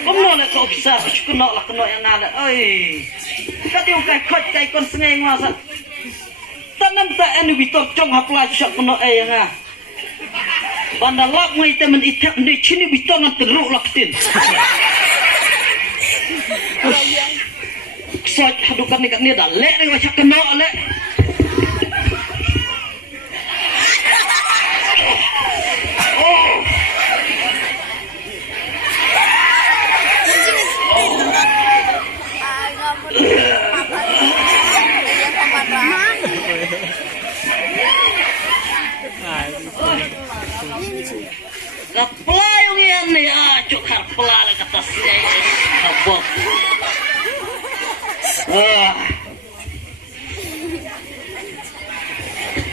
Kamu nak kau bisa kena yang nana. Kau tiung kai kot kai kon sngew masa. Tanam tak anu bitor cong hapla syak kena yang ah. Bandalak mai temen itak ni cini bitor ngan teruk laktin. Sot hadukan ni kat ni dah lek ni macam kena lek. Kapla yung yan ni cuk harpla la kata siya abot.